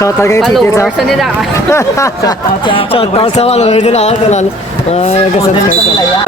Shoutout kayo tickets ha. Followers na nila. Shoutout sa followers nila ha. Nag-subscribe ka.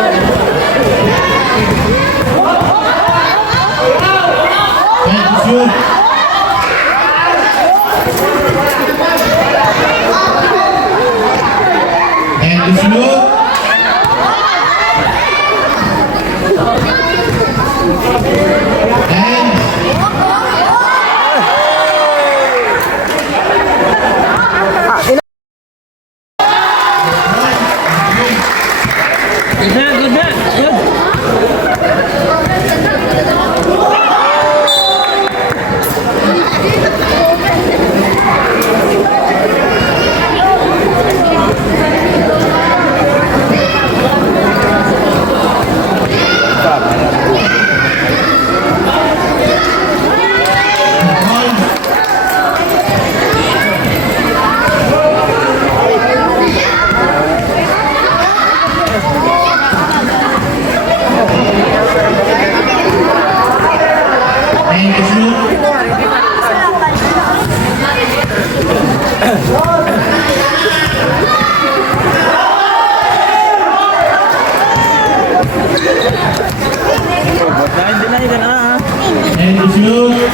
And shoot.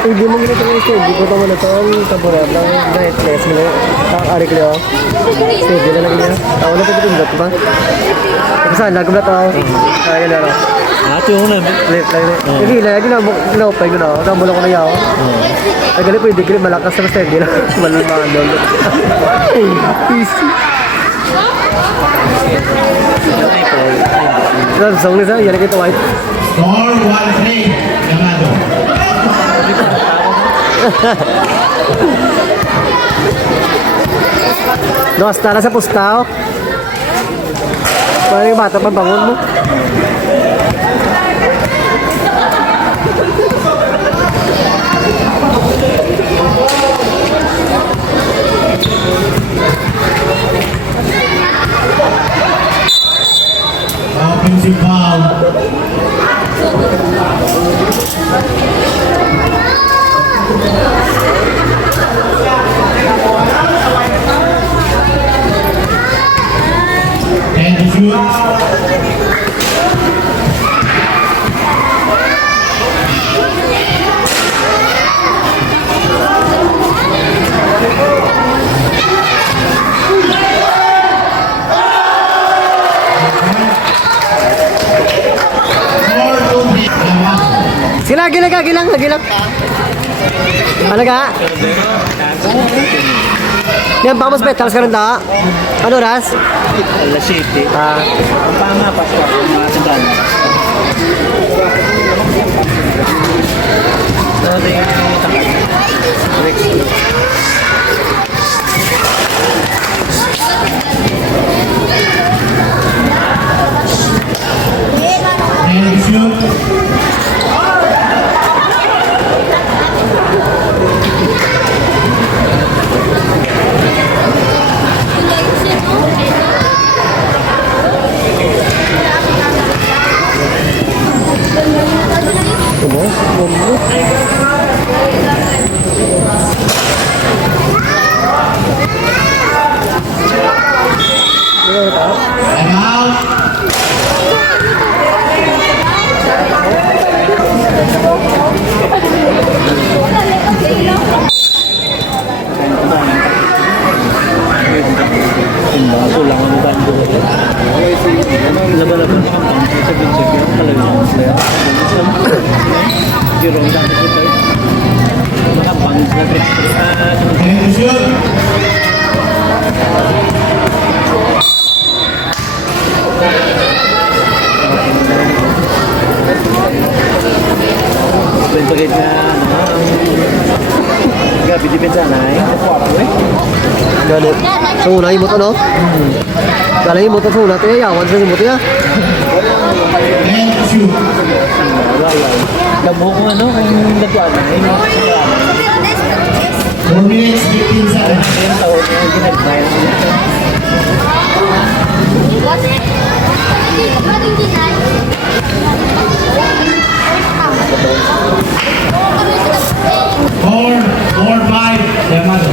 Hindi mo gina itong studio ko naman ito ang tabunan ng diet test mo ang arik liyo studio na lang niya wala pa dito ba? Saan? Lagom na ito kaya na rin ito yung una hindi lagi na ginapay ko na tambula ko na yaw nagali po yung degree malakas na steady na malumandol easy song nisa yan kita white Score 1-3 Llamado. Dos, tara sa pustaw. Parang yung bata pa bangon mo. Offensive foul. And shoot. Gilang. Ano ka? Yan, vamos petals ka rin da. Ano ras? Alas 7. Ah. Panga pa sa mga tindahan. And shoot. And out. Kulang ang bando. Laban-laban siya pang sabi-sabi ang talagang saya. Jerome dati ko tayo. Mga bangs na And shoot. Pagkakit na Gabi, depensa na eh. Ganit. Sa una, imot ano? Galing imot sa una, tayo yawan sa imot ya. And shoot. Damo kung ano, kung nagkuhan na eh. 4 minutes, 15 seconds. Yung taon yung ginagbayan. Four, 5, Yamato.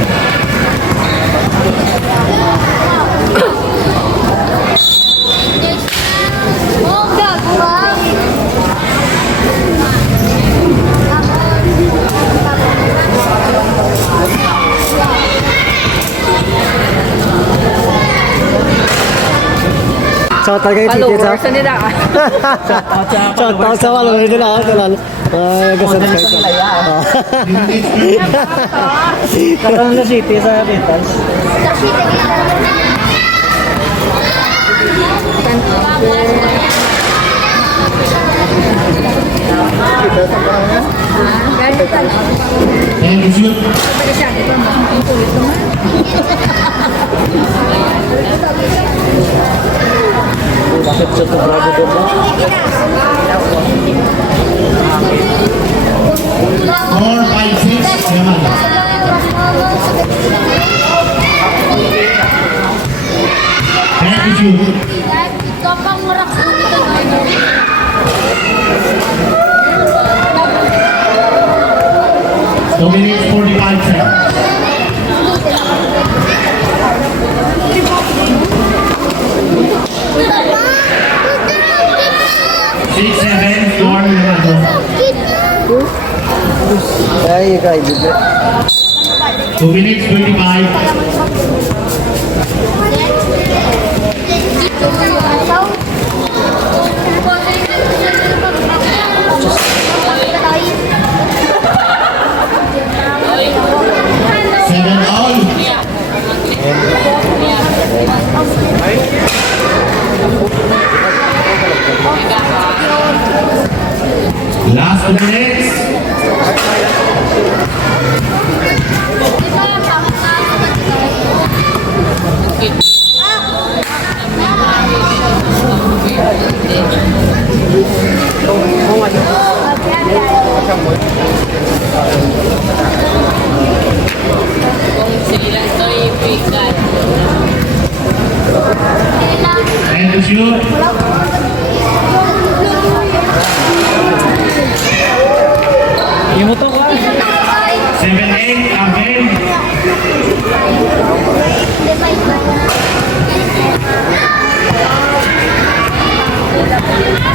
Shout out kayo ticket ha. Followers na nila. Shout out sa followers nila ha. Talan. Ay, gusto na kayo. Karoon na city sa Rentals. And shoot. Bakit sa Tobrado din mo? 4, 5, 6, Yamato. And shoot. Two minutes, 45 seconds. 6-7, score Yamato. Ay, kayo bigla. 2 minutes, 25. Seven all. Last 2 minutes. And to shoot. Yung mo to ka? 7-8 again.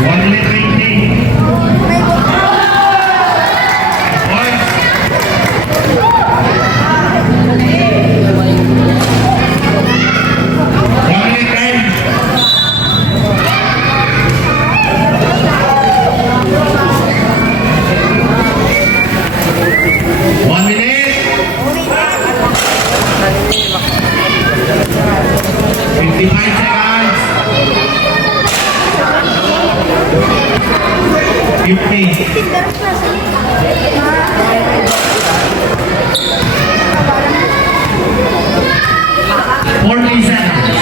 One minute remaining. Points. One minute time. One minute. 55 seconds. 50. Forty seconds.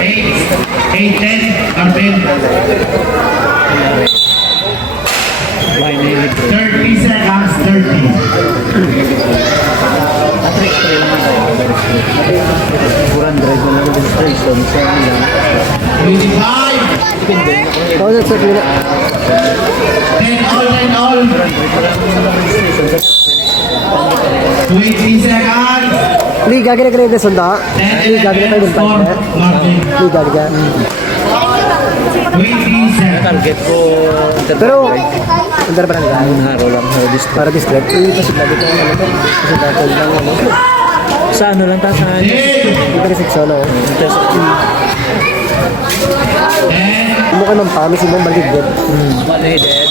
8, 10, 30 seconds, 30. Patrick, try lang ako. Buran drive na lang yung demonstration sa nila. 25. Depende. Ako na sa pila. 10 all. 20 seconds. Liga kina kina na sunda. 10 Liga kina kayo for ng Martin. Liga liga. 20 seconds. Target ko Pero under barangay. haro lang sa district. Para district, pasig lagi ko ano to. Pasig lagi lang ano. Sa ano lang ta sa 10. Ito rin seksyon no. test. 10. Mukha ng pamis ibang baligid. One-headed.